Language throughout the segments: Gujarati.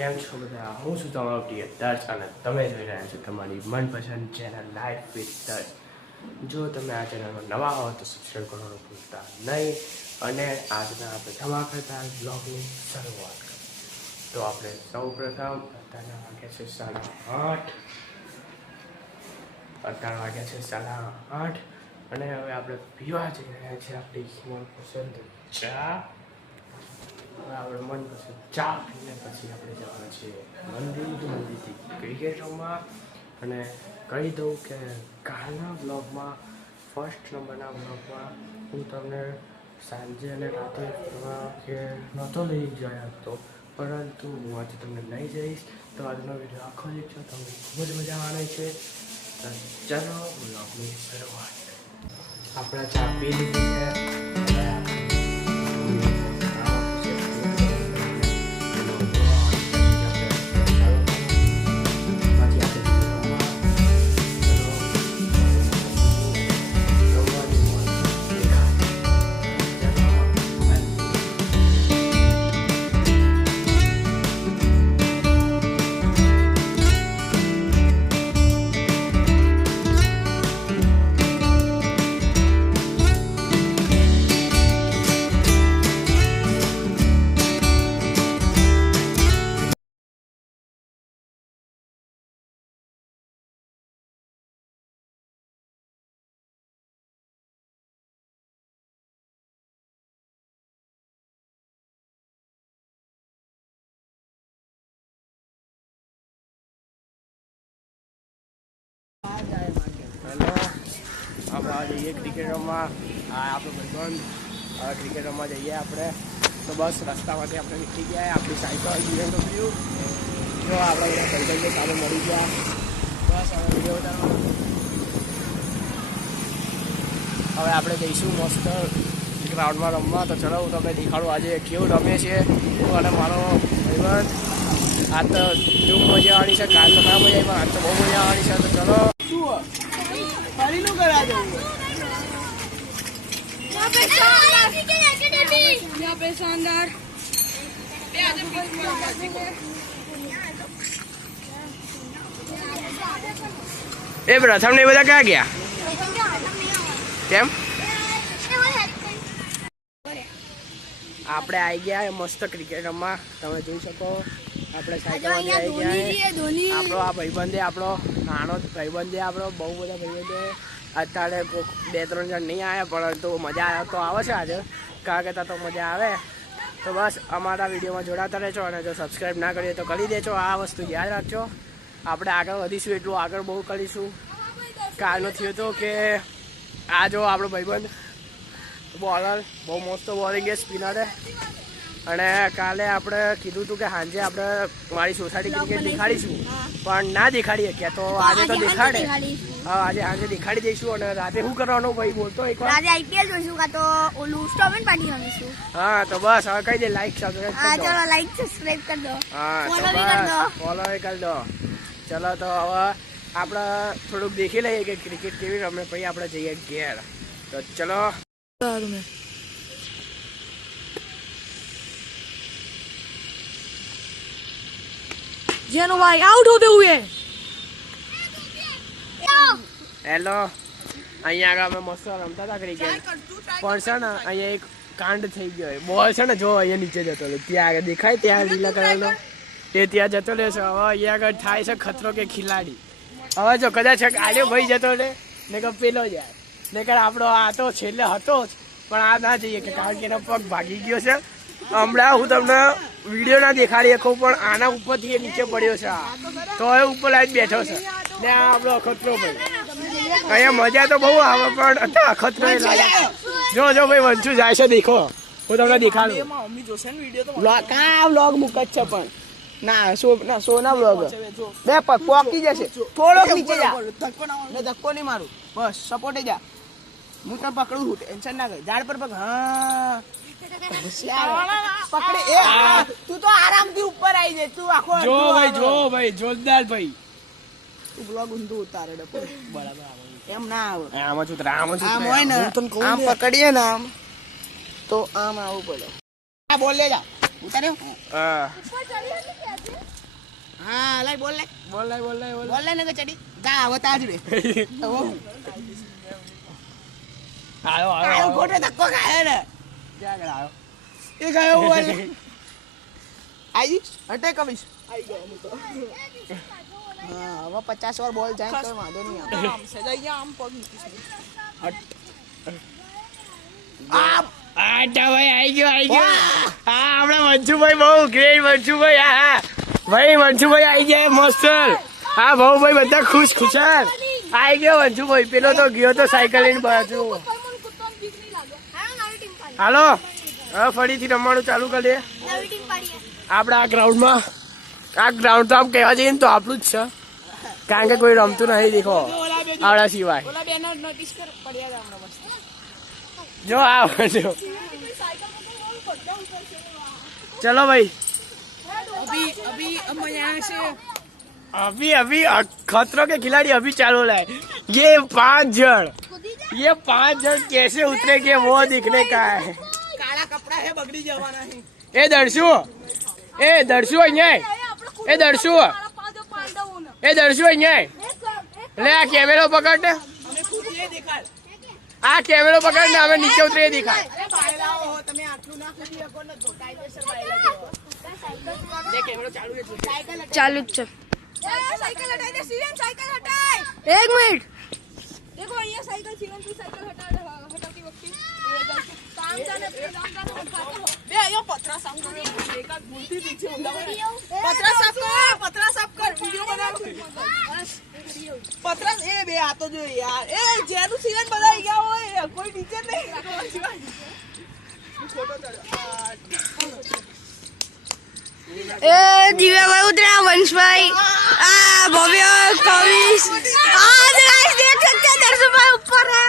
કેમ છો બધા? હું છું તમારો પ્રિય દર્શ અને તમે જોઈ રહ્યા છો તમારી મનપસંદ ચેનલ લાઈફ વિથ દર્શ. જો તમે આ ચેનલમાં નવા હો તો સબસ્ક્રાઈબ કરવાનું ભૂલતા નહીં. અને આજના આપણે ધમાકેદાર બ્લોગની શરૂઆત કરીએ. તો આપણે સૌ પ્રથમ અત્યારના વાગ્યા છે 8:30. અત્યારના વાગ્યા છે 8:30 અને હવે આપણે પીવા જઈ રહ્યા છીએ આપણી મનપસંદ ચા. આપણે મનપસંદ ચા પીને પછી આપણે જવાના છીએ મંદિરથી ક્રિકેટ રમવા. અને કહી દઉં કે કાલના બ્લોગમાં ફર્સ્ટ નંબરના બ્લોગમાં હું તમને સાંજે અને રાતે કે નહોતો લઈ ગયો હતો, પરંતુ હું આજે તમને લઈ જઈશ. તો આજનો વિડીયો આખો દેખજો, તમને ખૂબ જ મજા આવે છે. ચાલો બ્લોગની શરૂઆત. આપણે ચા પી લીધી છે. હેલો, આપણે આ જઈએ ક્રિકેટ રમવા. આ આપણો ભાઈબંધ ક્રિકેટ રમવા જઈએ આપણે. તો બસ રસ્તામાંથી આપણે નીકળી ગયા. આપણી સાયકલ BMW જો આપણે ભાઈબંધો સામે મળી ગયા. બસ હવે વિડીયો ઉતારવાનો. હવે આપણે જઈશું મસ્ત ગ્રાઉન્ડમાં રમવા. તો ચલો હું તમને દેખાડું આજે કેવું રમે છે હું અને મારો ભાઈબંધ. આ તો કેવું મજા આવવાની છે. કાલ તો ના મજા આવી, પણ આજ તો બહુ મજા આવવાની છે. તો ચલો ફરીનું કરા દઉં એ પ્રથમ ને બધા ક્યાં ગયા? કેમ? આપણે આવી ગયા મસ્ત ક્રિકેટ રમવા. તમે જોઈ શકો આપણે સાયકલ આવી ગયા. આપણો આ ભાઈબંધે આપણો નાનો ભાઈબંધે આપણો બહુ બધા ભાઈબંધે અત્યારે 2-3 જણ નહીં આવ્યા, પરંતુ મજા આવે તો આવે છે આજે. કારણ કે તો મજા આવે. તો બસ અમારા વિડીયોમાં જોડાતા રહેજો. અને જો સબસ્ક્રાઈબ ના કરીએ તો કરી દેજો. આ વસ્તુ યાદ રાખજો. આપણે આગળ વધીશું એટલું આગળ બહુ કરીશું. કાલનો થયો હતો કે આ જો આપણો ભાઈબંધ બોલર બહુ મસ્ત બોલિંગ છે, સ્પિનરે. અને કાલે આપણે કીધું હતું કે સાંજે આપણે મારી સોસાયટી ક્રિકેટ દેખાડીશું, પણ ના દેખાડી શક્યા. તો આજે તો દેખાડે. હા, આજે સાંજે દેખાડી દઈશું. અને રાતે શું કરવાનું ભાઈ બોલતો એક વાર? રાતે આઈપીએલ જોઈશું કાં તો ઓલું સ્ટોમેન પાર્ટી રમીશું. હા, તો બસ હવે કહી દે લાઈક સબસ્ક્રાઇબ કરી દો. ચલો લાઈક સબસ્ક્રાઇબ કરી દો. હા, ફોલો બી કરી દો. ફોલો કરી દો. ચલો તો હવે આપણે થોડુંક દેખી લઈએ કે ક્રિકેટ કેવી રમે, પછી આપણે જઈએ ઘેર. તો ચલો. જેનો ભાઈ આઉટ હોતે હુએ. હેલો, અહીંયા આગળ અમે મસ્ત રમતા હતા ક્રિકેટ, પણ છે ને અહીંયા એક કાંડ થઈ ગયો. બોલ છે ને જો અહીંયા નીચે જતો રહ્યો. ત્યાં આગળ દેખાય ત્યાં લીલા કલરનો તે ત્યાં જતો રહે છે. હવે અહીંયા આગળ થાય છે ખતરો કે ખિલાડી. હવે જો કદાચ આડ્યો ભાઈ જતો રહે ને કે પેલો જાય ને કે આપણો આ તો છેલ્લે હતો જ, પણ આ ના જઈએ કે કારણ કે એનો પગ ભાગી ગયો છે. હમણાં હું તમને વિડીયો ના દેખાડી શકું, પણ આના ઉપરથી એ નીચે પડ્યો છે. તો એ ઉપર લાઈટ બેઠો છે ને આ આપણો અખતરો ભાઈ. અહીંયા મજા તો બહુ આવે, પણ અત્યારે અખતરો લાગે. જો ભાઈ વંશુ જાય છે, દેખો હું તમને દેખાડું. કા વ્લોગ મૂક જ છે, પણ ના સોના વ્લોગ બે પોકી જશે. થોડોક નીચે જા, ધક્કો નહીં મારું, બસ સપોર્ટે જા. હું તને પકડું છું, ટેન્શન ના કર. ઝાડ પર પગ. હા પકડે. એ તું તો આરામથી ઉપર આવી જાય. તું આખો જો ભાઈ જોરદાર ભાઈ. તું બ્લોગ ઊંધું ઉતારે બરાબર. એમ ના આવે. આમ હોય ને આમ પકડીએ ને આમ તો આમ આવું પડે. બોલ લે જા ઉતાર્યો. હા હા લાય બોલ લે બોલ લે બોલ લે ને કે ચડી જા આવત આજ રે આયો ખોટો ધક્કો ખાયો ને ક્યાં ગયો એ ગયો બોલ આઈ હટે કમિશ હા હવે 50 વાર બોલ જાય તો વાંધો નહીં આવે આમ છે અહીંયા આમ પગ મૂકીશ આમ ભાઈ આવી ગયો હા આપણા વંશુભાઈ બહુ ગ્રેટ વંશુભાઈ હા ભાઈ વંશુભાઈ આવી ગયા મસ્ત હા બહુ ભાઈ બધા ખુશાલ આવી ગયો વંશુભાઈ પેલો તો ગયો તો સાયકલ લઈને બાજુ હાલો હવે ફરીથી રમવાનું ચાલુ કરી દે આપણે આ ગ્રાઉન્ડમાં આ ગ્રાઉન્ડ તો આમ કહેવા જઈએ ને તો આપણું જ છે કારણ કે કોઈ રમતું નહીં દેખો આવડા સિવાય ઓલા બેનર નોટિસ કર પડ્યા જા હમણાં બસ જો આ જો चलो भाई अभी हम यहाँ से अभी खतरों के खिलाड़ी अभी चालू है ये 5 जन कैसे उतरेंगे वो दिखने का है काला कपड़ा है बगड़ी जवाना है ए दर्शु અહીંયા दर्शु અહીંયા ले आ कैमरा पकड़ हमें खुद ये दिखा आ कैमरा पकड़ ने हमें नीचे उतरे दिखा તમે આટલું ના કરી શકો ને તો કાયદેસર બાયલા જે કેમેરો ચાલુ છે ચાલુ જ છે સાયકલ હટાઈ દે સિરેન સાયકલ હટાઈ 1 મિનિટ देखो અહીંયા સાયકલ સિરેન તું સાયકલ હટાવતી વખતે કામ જાને બે આયો પતરા સાફ કર એકાદ ભૂલથી પીછે ઊંધા પતરા સાફ કર વિડિયો બનાવ પતરા એ બે આ તો જો યાર એ જેનું સિરેન બધાઈ ગયા હોય કોઈ ટીચર નહીં ફોટો એ દિવ્યાભાઈ ઉતર્યા વંશભાઈ આ ભવ્ય કવિશ આ गाइस देख सकते हैं दर्शकભાઈ ऊपर है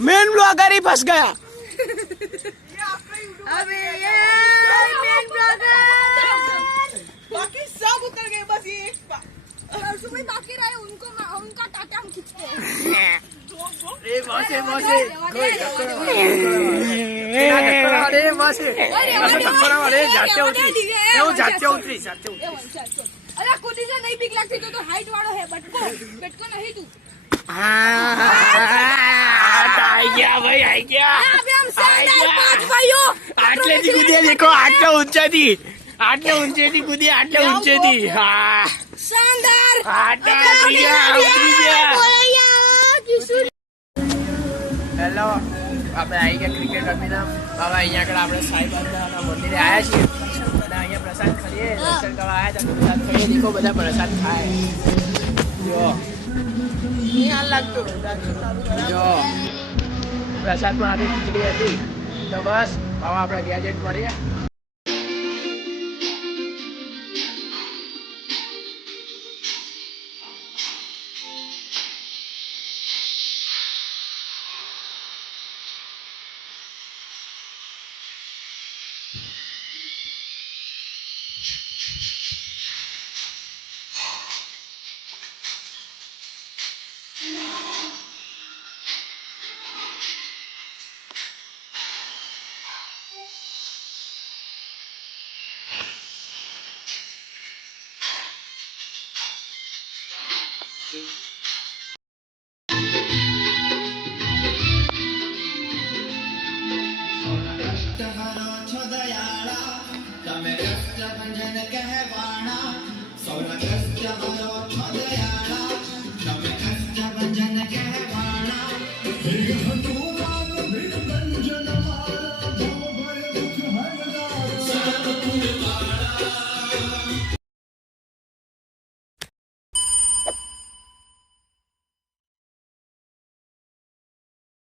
मेन ब्लॉगर ही फंस गया अबे ये मेन ब्लॉगर बाकी सब उतर गए बस ये एक दर्शकभाई बाकी रहे उनका टाटा हम खींचते हैं जाते उतरी अरे खुद से नहीं बिक लगती तो हाइट वालों है बटको नहीं तू आई गया भाई आई गया अबे हम सैंडल 5 भाइयों આટલેથી કૂદે દેખો આટલે ઊંચેથી કૂદી આટલે ઊંચેથી હા शानदार આટલા ઉતરી ગયા હેલો આપણે આવી ગયા ક્રિકેટ રમીને હવે અહીંયા આગળ આપણે સાંઈબાબાના મંદિરે આવ્યા છીએ અને અહીંયા પ્રસાદ ખાઈએ દર્શન કરવા આવ્યા હતા પ્રસાદ ખાઈએ દેખો બધા પ્રસાદ ખાય જો નહીં લાગતું જો પ્રસાદમાં આવી ખીચડી હતી તો બસ હવે આપણે ગેજેટ મળીએ તમે કષ્ટ ભંજન કહેવાણા સૌના કષ્ટ ભજો છો દયાળા